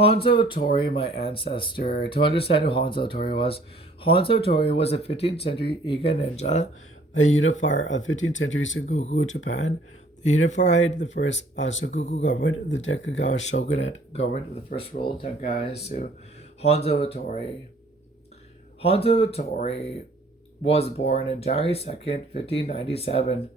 Hanzo Tori, my ancestor. To understand who Hanzo Tori was a 15th century Iga ninja, a unifier of 15th century Sengoku Japan. He unified the first Sengoku government, the Tokugawa shogunate government of the first rule of Tenkaisu. Hanzo Tori. Hanzo Tori was born on January 2nd, 1597.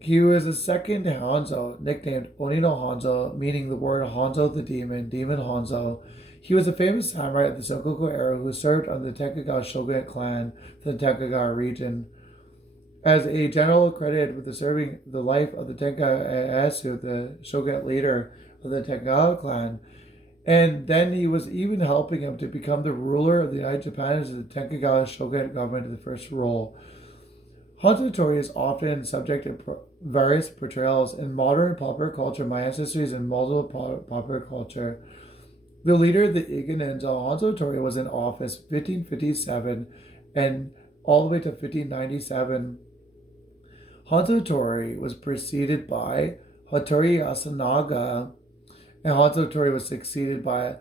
He was the second Hanzo, nicknamed Onino Hanzo, meaning the word Hanzo the demon, Demon Hanzo. He was a famous samurai of the Sengoku era who served under the Tokugawa shogunate clan for the Tokugawa region. As a general credited with serving the life of the Tenkaisu, the shogunate leader of the Tokugawa clan, and then he was even helping him to become the ruler of the United Japan as the Tokugawa shogunate government of the first rule. Hanzo Tori is often subject to various portrayals in modern popular culture. My ancestors in multiple popular culture. The leader of the Iga Ninja, Hanzo Tori, was in office 1557 and all the way to 1597. Hanzo Tori was preceded by Hattori Yasunaga, and Hanzo Tori was succeeded by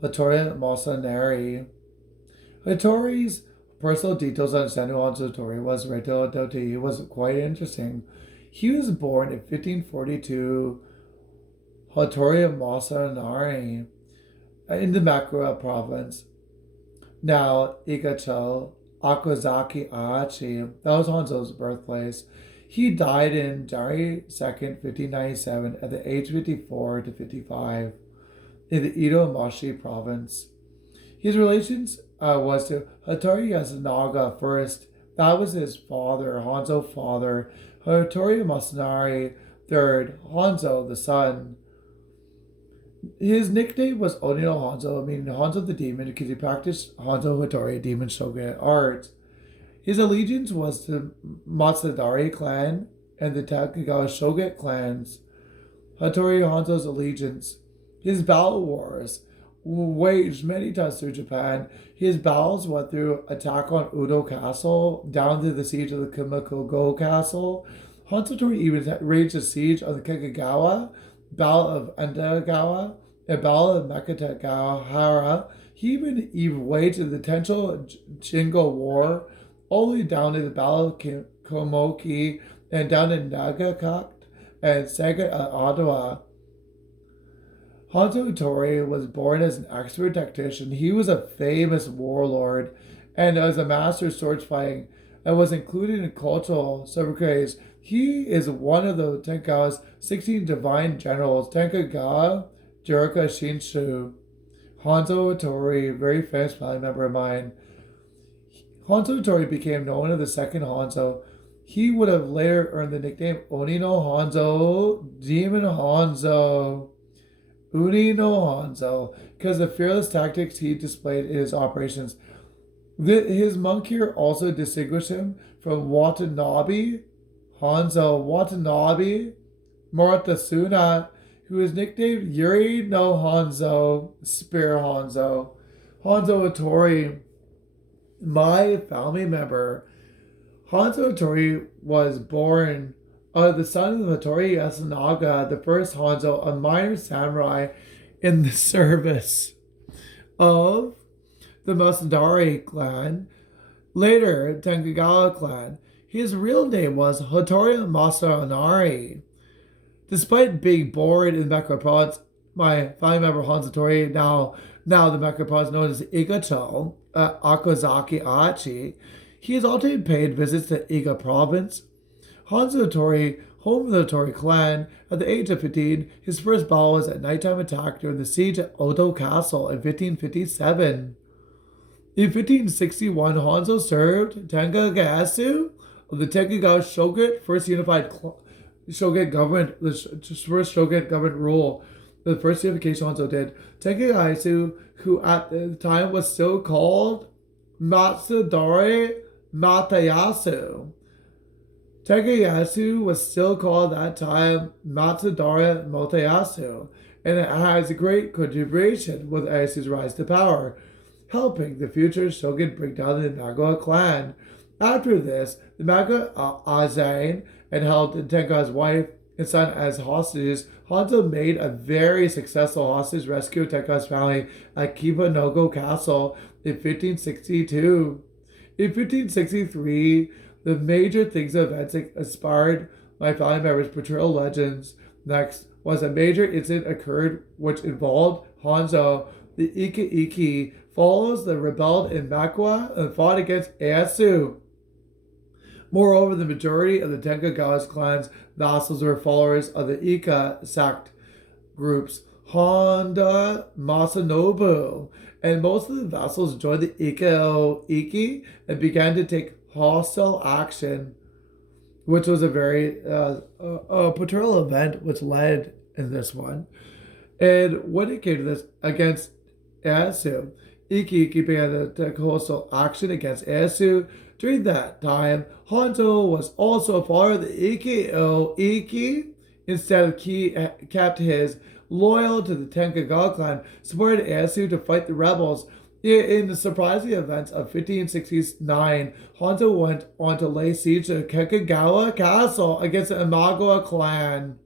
Hattori Masanari. Hattori's personal details on Sanu Hanzo Tori was quite interesting. He was born in 1542, Hattori Masanari, in the Makura province, now Igacho, Okazaki Achi. That was Hanzo's birthplace. He died in January 2nd, 1597, at the age 54 to 55, in the Edo Mashi province. His relations was to Hattori Yasunaga first. That was his father, Hanzo father. Hattori Masanari third, Hanzo the son. His nickname was Onino Hanzo, meaning Hanzo the demon, because he practiced Hanzo Hattori demon shogunate art. His allegiance was to Matsadari clan and the Tokugawa shogunate clans. Hattori Hanzo's allegiance. His battle wars waged many times through Japan. His battles went through attack on Udo Castle, down to the siege of the Kumakogo Castle. Hanzo Tori even raged a siege on the Kagagawa, Battle of Endagawa, and Battle of Mekitagawa. He even waged the Tencho Jingo War, all the way down to the Battle of Komoki, and down to Nagakak and Saga at Ottawa. Hanzo Tori was born as an expert tactician. He was a famous warlord and as a master of sword fighting and was included in cultural sobriquets. He is one of the Tokugawa's 16 divine generals, Tokugawa Juroka Shinshu. Hanzo Tori, very famous family member of mine. Hanzo Tori became known as the second Hanzo. He would have later earned the nickname Onino Hanzo, Demon Hanzo, Unino Hanzo, because of the fearless tactics he displayed in his operations. His monk here also distinguished him from Watanabe Moritasuna, who is nicknamed Yuri no Hanzo, Spear Hanzo. Hanzo Tori, my family member. Hanzo Tori was born the son of Hattori Yasunaga, the first Hanzo, a minor samurai in the service of the Masadari clan, later Tokugawa clan. His real name was Hattori Masanari. Despite being born in Mekura province, my family member Hanzo Tori, now the Mekura province known as Igacho, Okazaki Achi, he has often paid visits to Iga province. Hanzo Tori, home of the Tori clan, at the age of 15, his first battle was a nighttime attack during the siege at Odo Castle in 1557. In 1561, Hanzo served Tokugawa of the Tokugawa shogunate, first unified shogunate government, the first shogunate government rule, the first unification Hanzo did. Tokugawa, who at the time was still called Matsadori Matayasu. Tokugawa was still called at that time Matsadori Matayasu, and it has a great contribution with Ieyasu's rise to power, helping the future shogun bring down the Nagawa clan. After this, the Nagawa Azain and held Tenga's wife and son as hostages, Hanzo made a very successful hostage rescue of Tenka's family at Kibanogo Castle in 1562. In 1563, the major things of events inspired my family members' patrol legends. Next was a major incident occurred which involved Hanzo. The Ika Iki follows the rebelled in Makwa and fought against Ieyasu. Moreover, the majority of the Tenkagawa's clan's vassals were followers of the Ika sect groups Honda Masanobu, and most of the vassals joined the Ika Iki and began to take hostile action, which was a very patrol event which led in this one. And when it came to this against Ieyasu, Iki began to take hostile action against Ieyasu. During that time, Hanzo was also a follower of the Iki. Instead of kept his loyal to the Tenkagawa clan, supported Ieyasu to fight the rebels. In the surprising events of 1569, Hanzo went on to lay siege to Tenkagawa Castle against the Imagawa clan.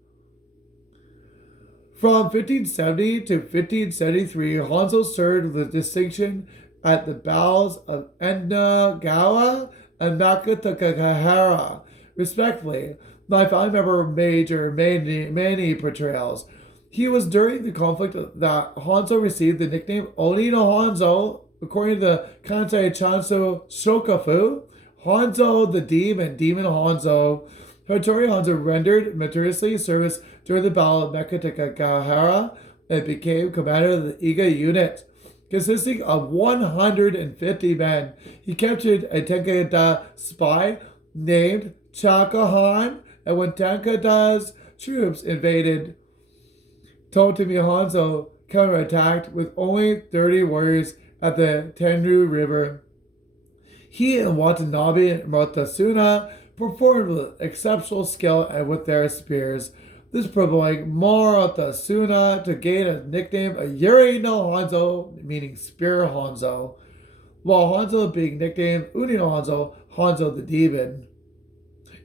From 1570 to 1573, Hanzo served with distinction at the battles of Endagawa and Nakatakahara, respectively. My family member major many portrayals. He was during the conflict that Hanzo received the nickname Oni no Hanzo, according to the Kansai Chanso Shokafu. Hanzo the Demon Hanzo. Hattori Hanzo rendered meticulously service during the Battle of Nakatakahara and became commander of the Iga unit, consisting of 150 men. He captured a Tenkata spy named Chakahan, and when Tenkata's troops invaded, Totomi Hanzo counterattacked with only 30 warriors at the Tenru River. He and Watanabe Motasuna performed with exceptional skill and with their spears. This provoked Motasuna to gain a nickname of Yuri no Hanzo, meaning Spear Hanzo, while Hanzo being nicknamed Uni no Hanzo, Hanzo the Demon.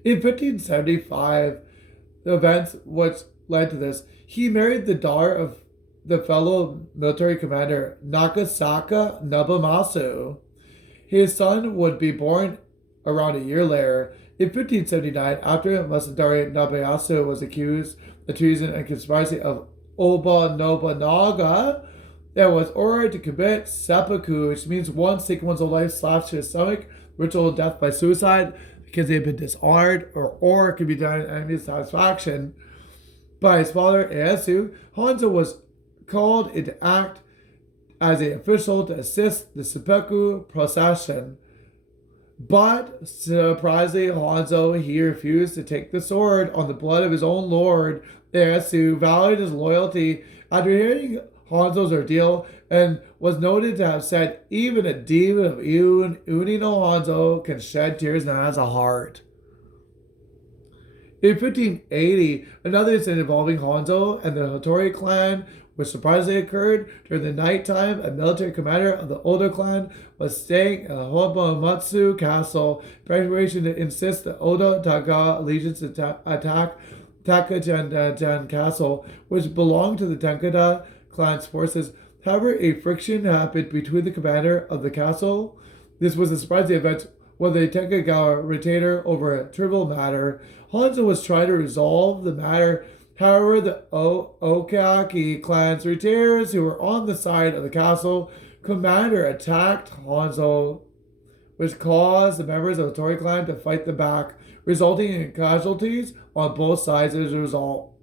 In 1575, the events which led to this, he married the daughter of the fellow military commander Nakasaka Nobamasu. His son would be born around a year later. In 1579, after Masadari Nobuyasu was accused of treason and conspiracy of Oba Nobunaga, it was ordered to commit seppuku, which means one seeking one's own life slashed to his stomach, ritual death by suicide, because they had been dishonored, or it could be done in enemy's satisfaction. By his father, Ieyasu, Hanzo was called into act as an official to assist the seppuku procession. But, surprisingly, Hanzo, he refused to take the sword on the blood of his own lord. Ieyasu valued his loyalty after hearing Hanzo's ordeal and was noted to have said, even a demon of Uni no Hanzo can shed tears and has a heart. In 1580, another incident involving Hanzo and the Hattori clan, which surprisingly occurred during the nighttime. A military commander of the Oda clan was staying at Hobomatsu Castle, preparation to insist that Oda Tagawa allegiance to attack Takajan Castle, which belonged to the Tenkata clan's forces. However, a friction happened between the commander of the castle. This was a surprising event when the Tenkagawa retainer over a trivial matter. Hanzo was trying to resolve the matter. However, the Okaki clan's retainers, who were on the side of the castle commander, attacked Hanzo, which caused the members of the Hattori clan to fight them back, resulting in casualties on both sides. As a result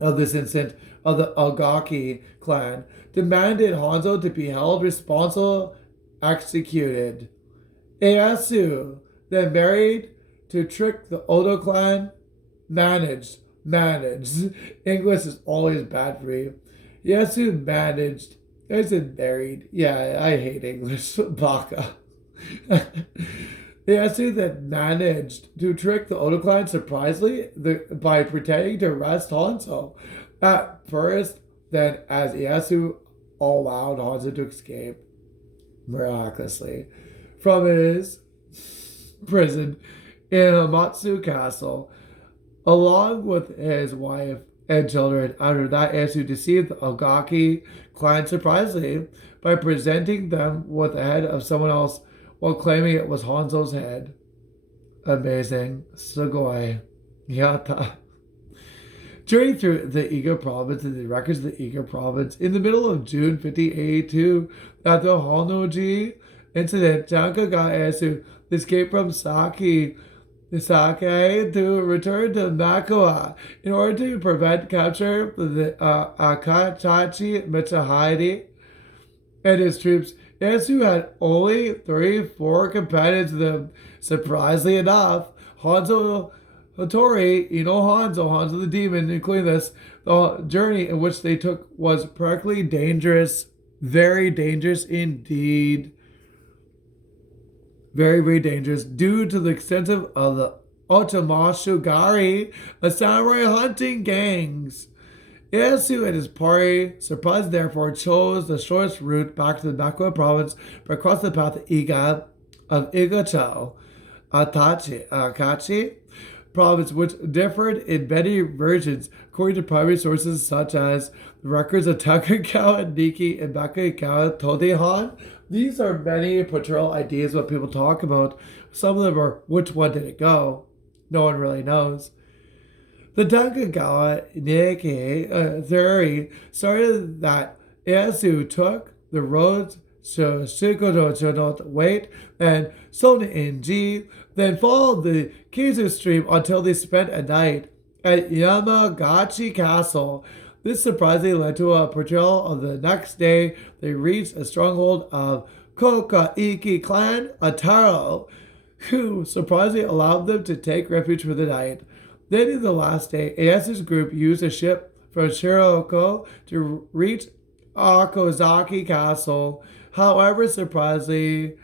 of this incident, of the Ogaki clan demanded Hanzo to be held responsible, executed. Ieyasu, then married to trick the Oda clan, managed. English is always bad for me. Ieyasu managed. I said married. Yeah, I hate English. Baka. Ieyasu then managed to trick the Oda clan surprisingly by pretending to arrest Hanzo. At first, then as Ieyasu allowed Hanzo to escape miraculously from his prison in Amatsu Castle. along with his wife and children. After that, Ieyasu deceived the Ogaki clan surprisingly by presenting them with the head of someone else while claiming it was Hanzo's head. Amazing. Sugoi. Yata. Journeying through the Iga province and the records of the Iga province, in the middle of June 1582, at the Honnoji incident, Janka Ieyasu escaped from Sake to return to Makua in order to prevent capture of the Akachachi Mitsuhaide and his troops. Ieyasu had only 34 companions with him. Surprisingly enough, Hanzo Hattori, Hanzo the demon, including this, the journey in which they took was particularly dangerous, very dangerous indeed. Very, very dangerous due to the extensive of the Otomashugari, a samurai hunting gangs. Ieyasu and his party, surprised therefore, chose the shortest route back to the Makua province by crossing the path of Igacho, Akachi province, which differed in many versions according to primary sources such as the records of Takagawa Niki and Bakagawa Todehan. These are many patrol ideas what people talk about. Some of them are, which one did it go? No one really knows. The Takagawa Niki theory started that Ieyasu took the roads to Shikodo Wait and Sonin-ji, then followed the Kizu stream until they spent a night at Yamagachi Castle. This surprisingly led to a portrayal of the next day. They reached a stronghold of Kokaiki clan Ataro, who surprisingly allowed them to take refuge for the night. Then in the last day, Ieyasu's group used a ship from Shiroko to reach Akozaki Castle. However, surprisingly,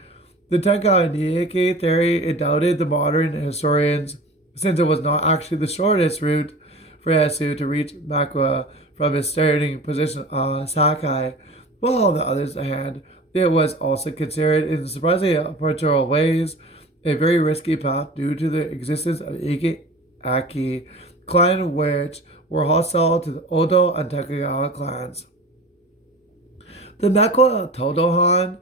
the Takagawa theory doubted the modern historians, since it was not actually the shortest route for Ieyasu to reach Makua from his starting position on Sakai. While on the other hand, it was also considered in surprisingly approachable ways a very risky path due to the existence of Iki-Aki clan, which were hostile to the Odo and Takagawa clans. The Makua Todohan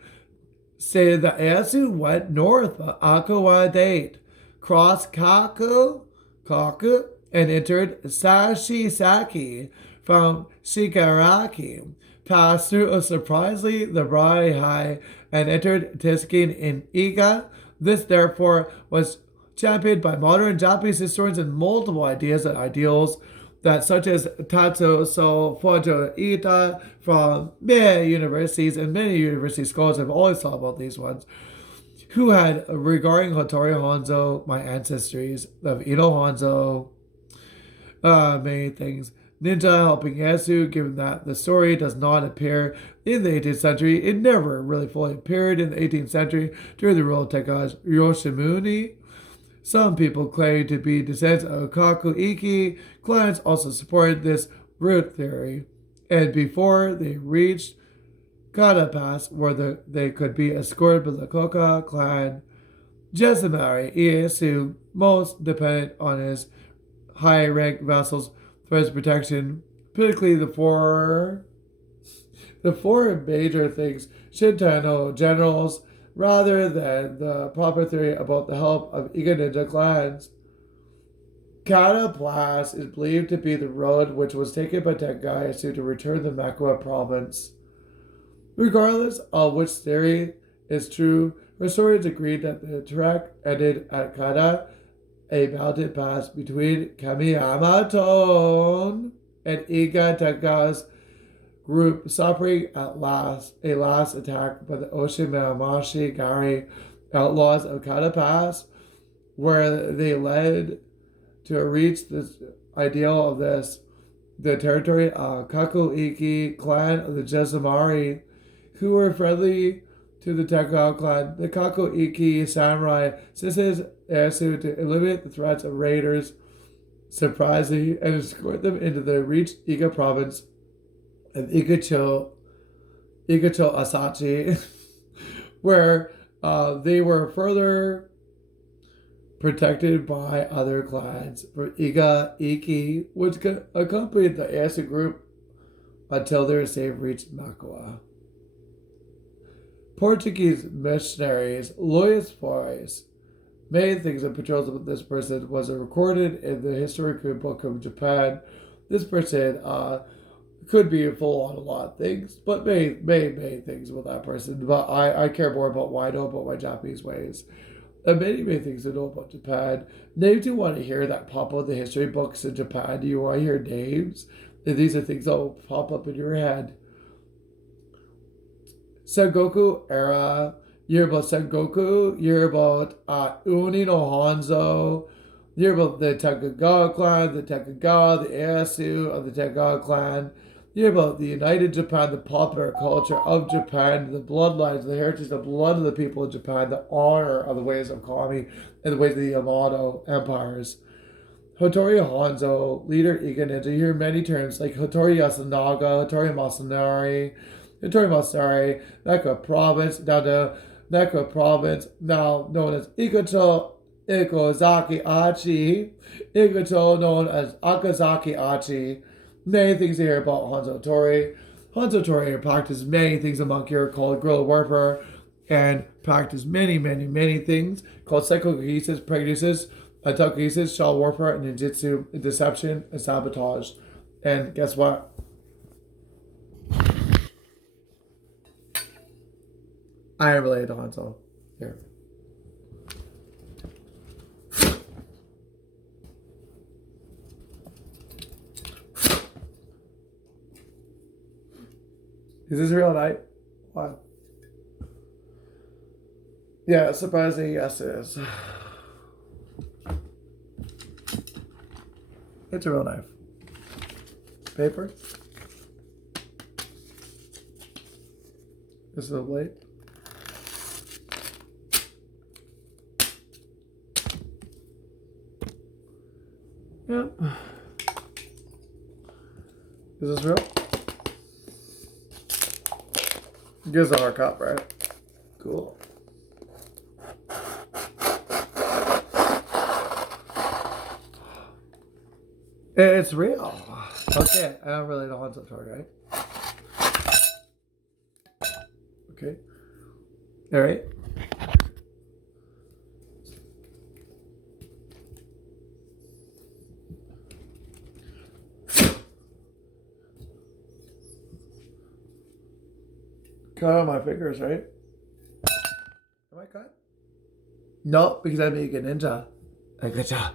stated that Ieyasu went north of Akawa Date, crossed Kaku, and entered Sashisaki from Shigaraki, passed through surprisingly the High, and entered Tiskin in Iga. This, therefore, was championed by modern Japanese historians and multiple ideas and ideals that such as Tatsuo Fujo Ita from many universities and many university scholars have always thought about these ones, who had regarding Hattori Hanzo, my ancestries of Ito Hanzo, many things. Ninja helping Ieyasu, given that the story does not appear in the 18th century. It never really fully appeared in the 18th century during the rule of Takashi Yoshimune. Some people claim to be descendants of Kaku-Iki. Clans also supported this root theory. And before they reached Kata Pass, where they could be escorted by the Koka clan, Jesumari Ieyasu, most dependent on his high-ranked vassals for his protection, particularly the four major things, Shintano generals, rather than the proper theory about the help of Iga ninja clans. Kata Pass is believed to be the road which was taken by Takagawa to return the Makua province. Regardless of which theory is true, historians agree that the trek ended at Kata, a mountain pass between Kamiyama-ton and Iga Takagawa's group, suffering at last a last attack by the Oshimamashi Gari outlaws of Kata Pass, where they led to reach this ideal of the territory of Kaku-Iki clan of the Jesumari, who were friendly to the Takagawa clan. The Kaku-Iki samurai assisted Ieyasu to eliminate the threats of raiders, surprisingly, and escort them into the reached Iga province of Igacho Asachi, where they were further protected by other clans. For Iga Iki, which accompanied the Asa group until their safe reached Makua. Portuguese missionaries, Lois Flores, many things that portrayals of this person was recorded in the historical book of Japan. This person could be full on a lot of things, but many things about that person. But I care more about what I know about my Japanese ways. And many things to know about Japan. Names you want to hear that pop out the history books in Japan. Do you want to hear names? And these are things that will pop up in your head. Sengoku era. You're about Sengoku. You're about Uni no Hanzo. You're about the Tokugawa clan, the Tokugawa, the Ieyasu of the Tokugawa clan. You're about the United Japan, the popular culture of Japan, the bloodlines, the heritage, the blood of the people of Japan, the honor of the ways of Kami and the ways of the Yamato empires. Hattori Hanzo, leader Ika Ninja. You hear many terms like Hattori Yasunaga, Hattori Masanari, Nekka province, down to Nekka province, now known as Ikato Ikozaki Achi, Ikato known as Akazaki Achi. Many things to hear about Hanzo Tori. Hanzo Tori practiced many things among here called guerrilla warfare and practiced many things called psychokinesis, prognosis, telekinesis, shell warfare, and ninjutsu, deception, and sabotage. And guess what? I am related to Hanzo. Here. Is this real night? What? Yeah, surprisingly, yes, it is. It's a real knife. Paper. This is a blade. Yep. Is this real? Gives a hard cup, right? Cool. It's real. Okay, I'm really the Hanzo Tori, right? Okay. All right. Cut on my fingers, right? Am I cut? No, because I'm a ninja. A ninja.